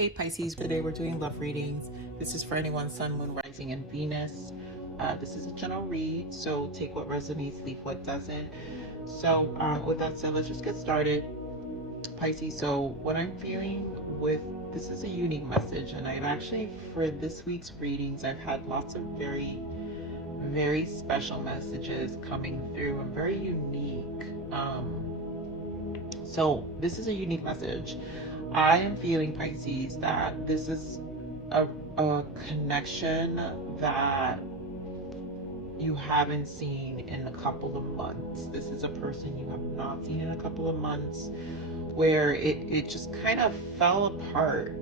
Hey Pisces, today we're doing love readings. This is for anyone, Sun, Moon, Rising, and Venus. This is a general read, so take what resonates, leave what doesn't. So with that said, let's just get started. Pisces, so what I'm feeling with, this is a unique message, and I've actually, for this week's readings, I've had lots of very, very special messages coming through and very unique. So this is a unique message. I am feeling, Pisces, that this is a connection that you haven't seen in a couple of months. This is a person you have not seen in a couple of months, where it just kind of fell apart.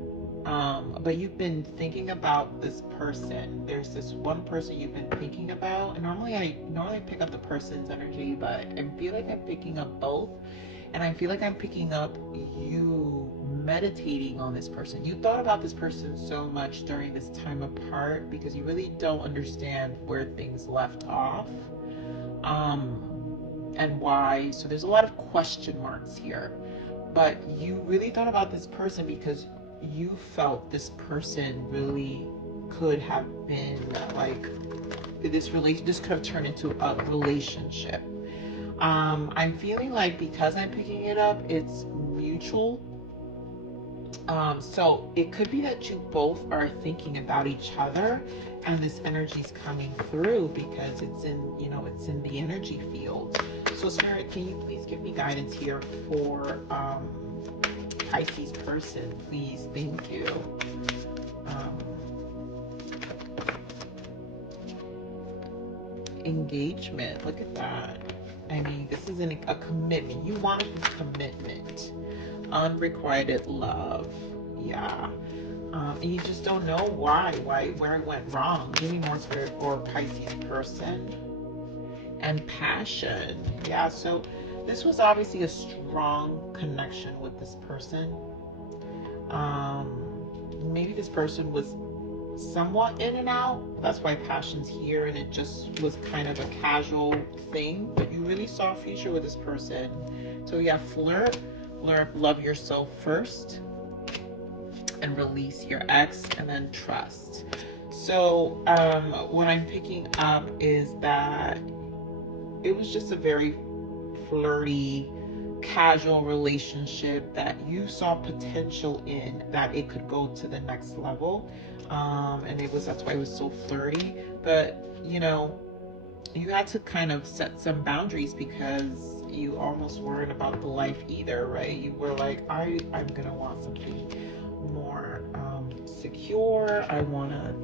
But you've been thinking about this person. There's this one person you've been thinking about, and normally I pick up the person's energy, but I feel like I'm picking up both. And I feel like I'm picking up you meditating on this person. You thought about this person so much during this time apart because you really don't understand where things left off, and why. So there's a lot of question marks here. But you really thought about this person because you felt this person really could have been like this could have turned into a relationship. I'm feeling like, because I'm picking it up, it's mutual. So it could be that you both are thinking about each other, and this energy is coming through because it's in the energy field. So Spirit, can you please give me guidance here for Pisces person, please? Thank you. Engagement, look at that. I mean, this is a commitment. You wanted this commitment. Unrequited love. Yeah. And you just don't know where it went wrong. Give me more, Spirit, for Pisces person. And passion. Yeah, so this was obviously a strong connection with this person. Maybe this person was somewhat in and out. That's why passion's here, and it just was kind of a casual thing. But you really saw a future with this person. So yeah, flirt, love yourself first, and release your ex, and then trust. So what I'm picking up is that it was just a very flirty, casual relationship that you saw potential in, that it could go to the next level. And that's why it was so flirty. But you had to kind of set some boundaries because you almost weren't about the life either, right? You were like, I'm gonna want something more secure. I wanna,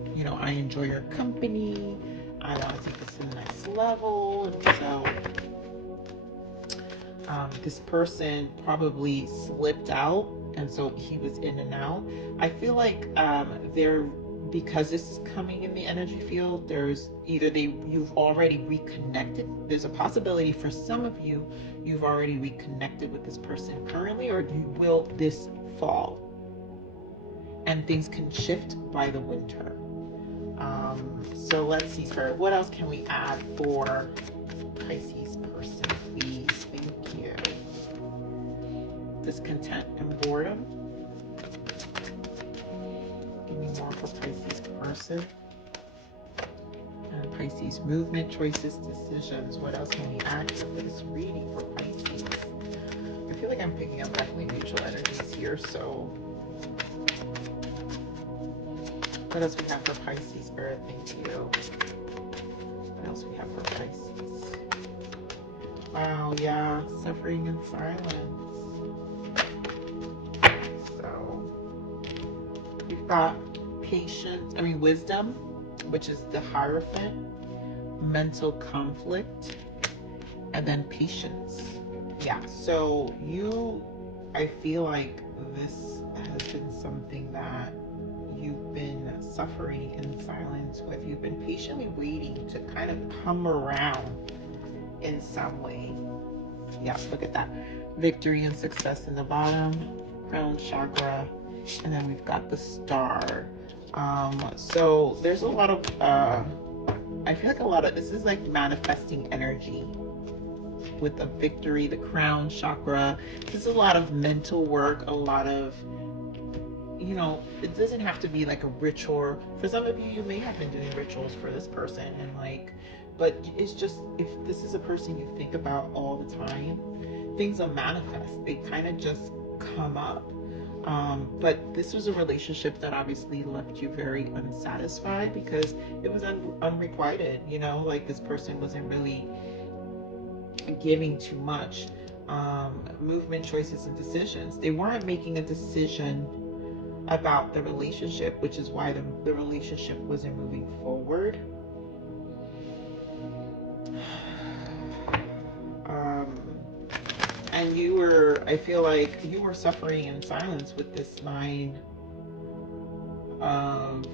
I enjoy your company. I want to take this to the next level. And so this person probably slipped out, and so he was in and out. I feel like because this is coming in the energy field, there's either you've already reconnected. There's a possibility for some of you, you've already reconnected with this person currently, or you will this fall. And things can shift by the winter. So let's see, Spirit, what else can we add for Pisces person, please? Thank you. Discontent and boredom. Give me more for Pisces person. And Pisces movement, choices, decisions. What else can we add for this reading for Pisces? I feel like I'm picking up definitely mutual energies here, so what else we have for Pisces, Spirit? Thank you. What else we have for Pisces? Wow, yeah, suffering in silence. So we've got wisdom, which is the Hierophant, mental conflict, and then patience. Yeah, so I feel like this has been something that you've been suffering in silence with. You've been patiently waiting to kind of come around in some way. Yeah, look at that. Victory and success in the bottom, crown chakra, and then we've got the star. So there's a lot of, I feel like this is like manifesting energy with the victory, the crown chakra. There's a lot of mental work, a lot of, you know, it doesn't have to be like a ritual. For some of you, you may have been doing rituals for this person, and like, but it's just, if this is a person you think about all the time, things will manifest. They kind of just come up. But this was a relationship that obviously left you very unsatisfied because it was unrequited, you know, like this person wasn't really giving too much. Movement, choices, and decisions. They weren't making a decision about the relationship, which is why the relationship wasn't moving forward. And you were, I feel like you were suffering in silence with this Nine of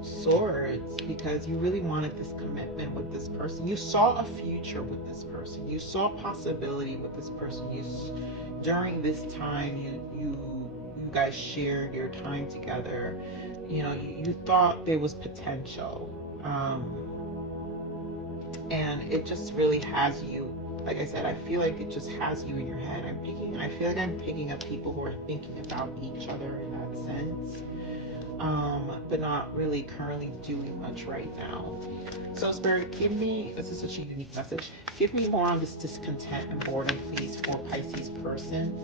Swords because you really wanted this commitment with this person. You saw a future with this person. You saw possibility with this person. During this time, you guys shared your time together. You know, you thought there was potential, and it just really has you. Like I said, I feel like it just has you in your head. I feel like I'm picking up people who are thinking about each other in that sense. But not really currently doing much right now. So Spirit, give me, this is such a unique message, give me more on this discontent and boredom, please, for Pisces person.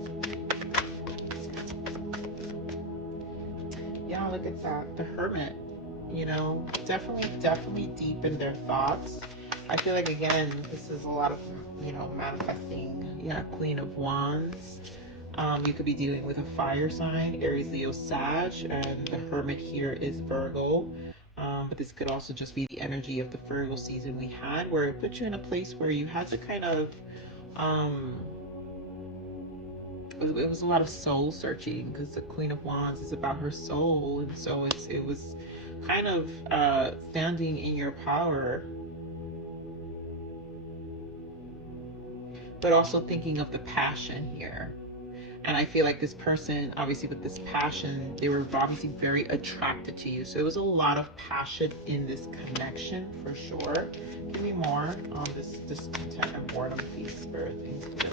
Yeah, look at that, the Hermit, you know, definitely deep in their thoughts. I feel like, again, this is a lot of, you know, manifesting. Yeah, Queen of Wands. You could be dealing with a fire sign, Aries, Leo, Sag, and the Hermit here is Virgo. But this could also just be the energy of the Virgo season we had, where it put you in a place where you had to kind of, it was a lot of soul searching, because the Queen of Wands is about her soul, and so it was kind of standing in your power, but also thinking of the passion here. And I feel like this person, obviously with this passion, they were obviously very attracted to you. So there was a lot of passion in this connection for sure. Give me more on this discontent and boredom, please, Spirit, things do.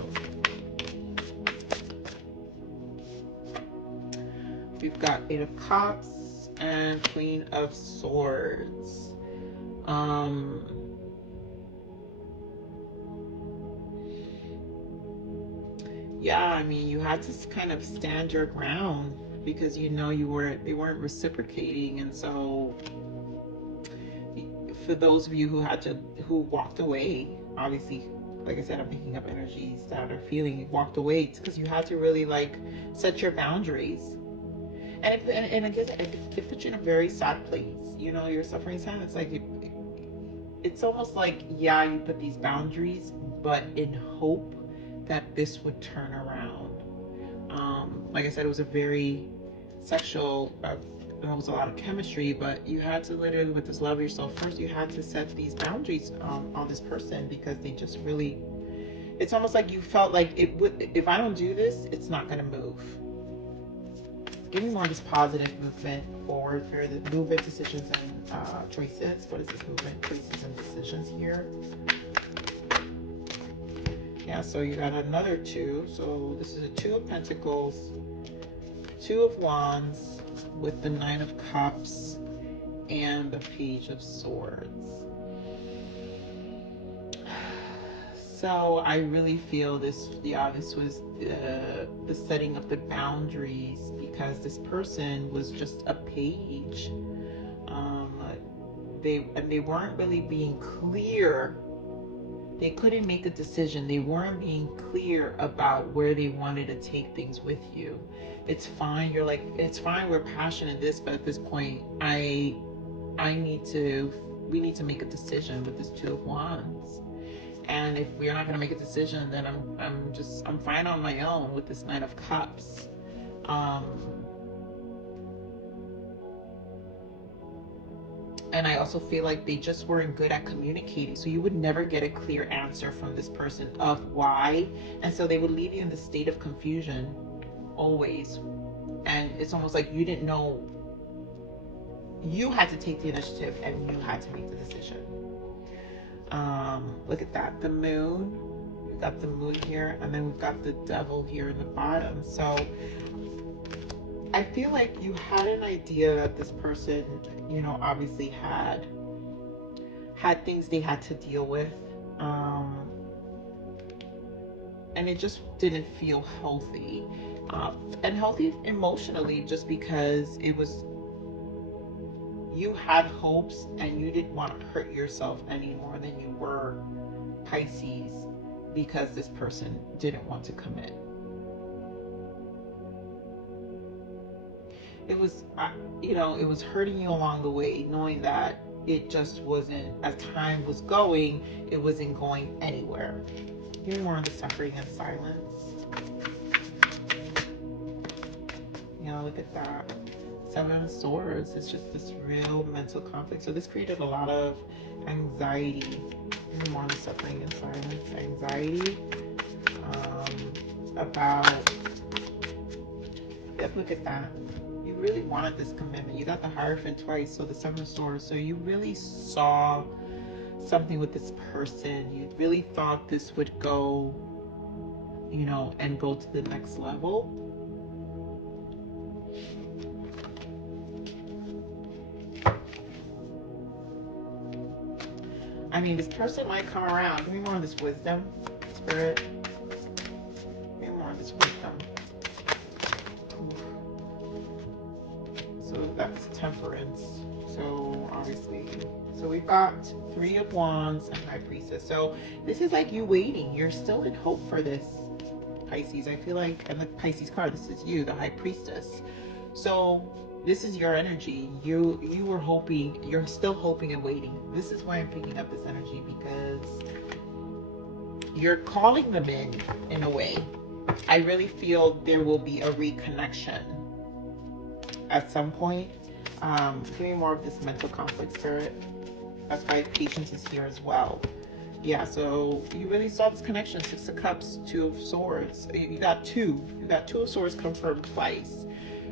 We've got Eight of Cups and Queen of Swords. Yeah, I mean, you had to kind of stand your ground because you know they weren't reciprocating, and so for those of you who walked away, obviously, like I said, I'm picking up energies that are feeling walked away because you had to really like set your boundaries, and I guess it puts you in a very sad place. You know, you're suffering silence. Like it's almost like, yeah, you put these boundaries, but in hope that this would turn around. Like I said, it was a very sexual, there was a lot of chemistry, but you had to literally, with this love yourself first, you had to set these boundaries on this person because they just really, it's almost like you felt like it would, if I don't do this, it's not going to move. Give me more of this positive movement forward for the movement, decisions, and choices. What is this movement, choices, and decisions here? Yeah, so you got another two. So this is a Two of Pentacles, Two of Wands with the Nine of Cups and the Page of Swords. So I really feel this, yeah, this was the setting of the boundaries because this person was just a page. They weren't really being clear. They couldn't make a decision. They weren't being clear about where they wanted to take things with you. It's fine. You're like, it's fine. We're passionate this, but at this point, we need to make a decision with this Two of Wands. And if we're not going to make a decision, then I'm fine on my own with this Nine of Cups. And I also feel like they just weren't good at communicating. So you would never get a clear answer from this person of why. And so they would leave you in the state of confusion always. And it's almost like you didn't know. You had to take the initiative and you had to make the decision. Look at that. The moon. We've got the moon here. And then we've got the devil here in the bottom. So I feel like you had an idea that this person, you know, obviously had things they had to deal with. Um, and it just didn't feel healthy. And healthy emotionally, just because it was, you had hopes and you didn't want to hurt yourself any more than you were, Pisces, because this person didn't want to commit. It was, you know, it was hurting you along the way, knowing that it just wasn't, as time was going, it wasn't going anywhere. Give me more of the suffering and silence. You know, look at that. Seven of Swords. It's just this real mental conflict. So this created a lot of anxiety. Give me more of the suffering and silence. Anxiety about, yep, look at that. You really wanted this commitment. You got the Hierophant twice, so the Seven of Swords. So you really saw something with this person. You really thought this would go, you know, and go to the next level. I mean, this person might come around. Give me more of this wisdom, Spirit. Give me more of this wisdom. So that's Temperance. So obviously, so we've got Three of Wands and High Priestess. So this is like you waiting. You're still in hope for this, Pisces. I feel like, and the Pisces card, this is you, the High Priestess. So this is your energy. You were hoping, you're still hoping and waiting. This is why I'm picking up this energy, because you're calling them in a way. I really feel there will be a reconnection at some point. Give me more of this mental conflict, Spirit. That's why patience is here as well. Yeah, so you really saw this connection. Six of Cups, Two of Swords. You got two. You got Two of Swords confirmed twice.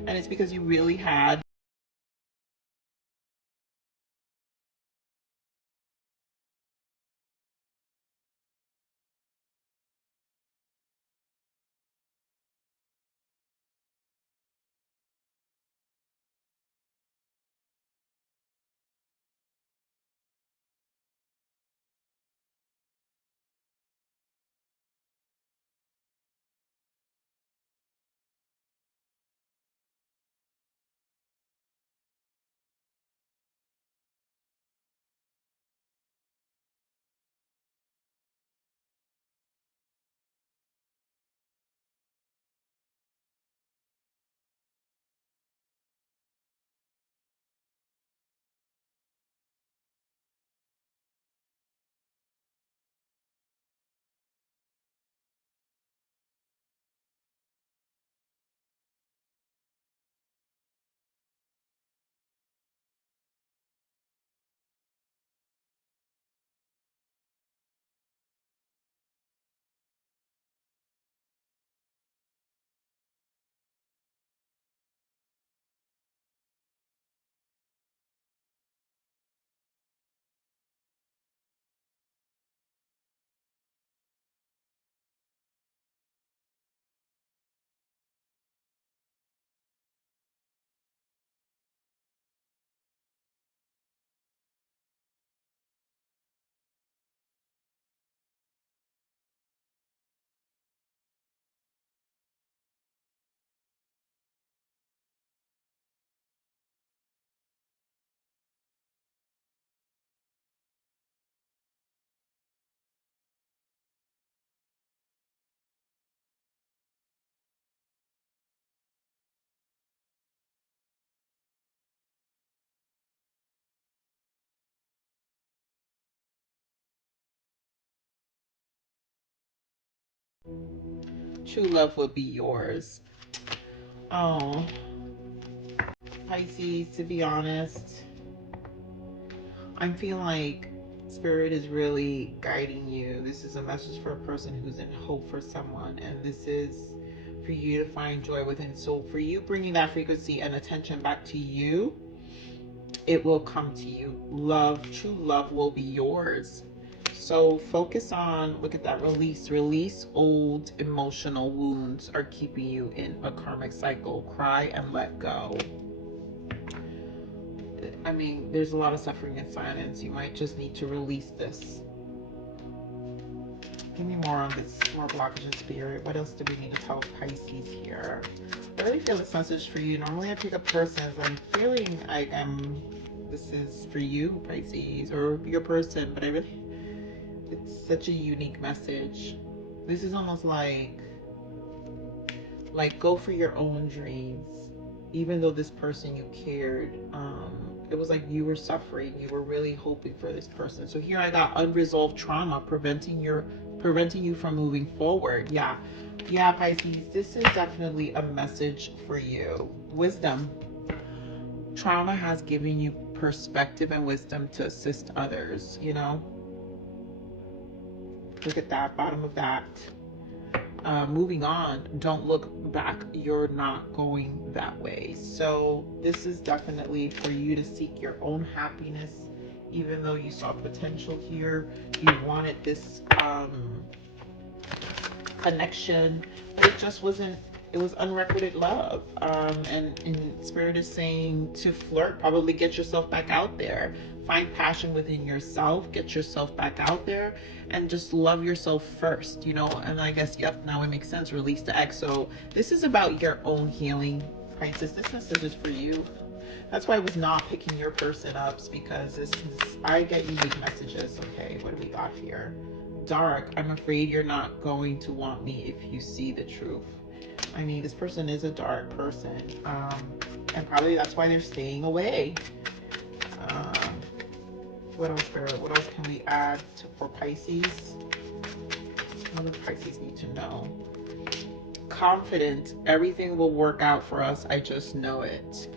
And it's because you really had true love would be yours. Oh, Pisces, to be honest, I'm feeling like Spirit is really guiding you. This is a message for a person who's in hope for someone, and this is for you to find joy within. So for you bringing that frequency and attention back to you, it will come to you. Love, true love will be yours. So focus on, look at that, release old emotional wounds are keeping you in a karmic cycle. Cry and let go. I mean, there's a lot of suffering in silence. You might just need to release this. Give me more on this, more blockage in spirit. What else do we need to tell Pisces here? I really feel this message for you. Normally I pick up persons. I'm feeling like this is for you, Pisces, or your person, but it's such a unique message. This is almost like go for your own dreams. Even though this person you cared, it was like you were suffering. You were really hoping for this person. So here I got unresolved trauma preventing you from moving forward. Yeah, Pisces, this is definitely a message for you. Wisdom. Trauma has given you perspective and wisdom to assist others, you know. Look at that, bottom of that. Moving on, don't look back. You're not going that way. So this is definitely for you to seek your own happiness. Even though you saw potential here, you wanted this connection, but it just wasn't. It was unrequited love. And Spirit is saying to flirt, probably get yourself back out there. Find passion within yourself, get yourself back out there, and just love yourself first, you know. And I guess, yep, now it makes sense. Release the ex. So this is about your own healing, Pisces. This message is for you. That's why I was not picking your person up, because I get unique messages. Okay, what do we got here? Dark. I'm afraid you're not going to want me if you see the truth. I mean, this person is a dark person, and probably that's why they're staying away. What else, Spirit? What else can we add for Pisces? What does Pisces need to know? Confident. Everything will work out for us. I just know it.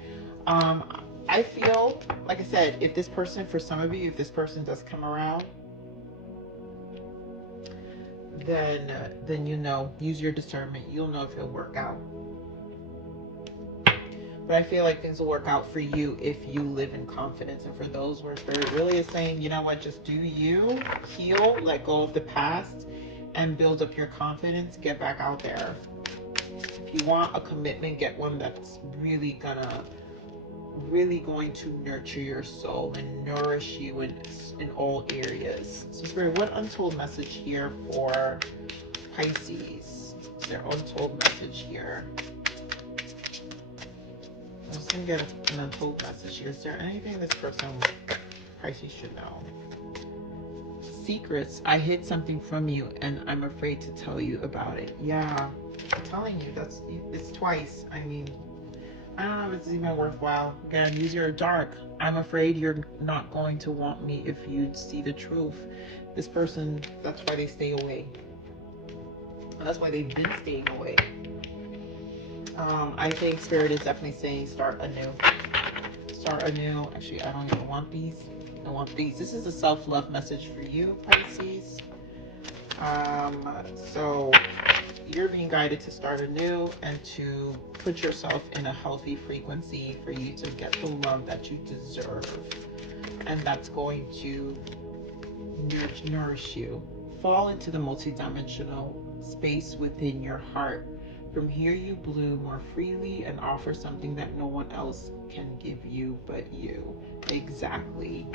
I feel, like I said, if this person, for some of you, if this person does come around, then you know, use your discernment. You'll know if it'll work out. But I feel like things will work out for you if you live in confidence. And for those where Spirit really is saying, you know what, just do you, heal, let go of the past, and build up your confidence, get back out there. If you want a commitment, get one that's really going to nurture your soul and nourish you in all areas. So Spirit, what untold message here for Pisces? Is there untold message here? I'm just gonna get an untold message here. Is there anything this person, Pisces, should know? Secrets. I hid something from you and I'm afraid to tell you about it. Yeah, I'm telling you, it's twice. I mean, I don't know if it's even worthwhile. Again, use your dark. I'm afraid you're not going to want me if you see the truth. This person, that's why they stay away. That's why they've been staying away. I think Spirit is definitely saying start anew. Start anew. Actually, I don't even want these. I want these. This is a self-love message for you, Pisces. So you're being guided to start anew and to put yourself in a healthy frequency for you to get the love that you deserve. And that's going to nourish you. Fall into the multidimensional space within your heart. From here you bloom more freely and offer something that no one else can give you but you. Exactly.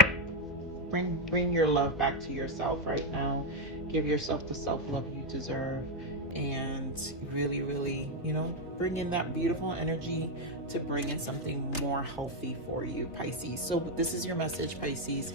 Bring your love back to yourself right now. Give yourself the self-love you deserve, and really, really, you know, bring in that beautiful energy to bring in something more healthy for you, Pisces. So this is your message, Pisces.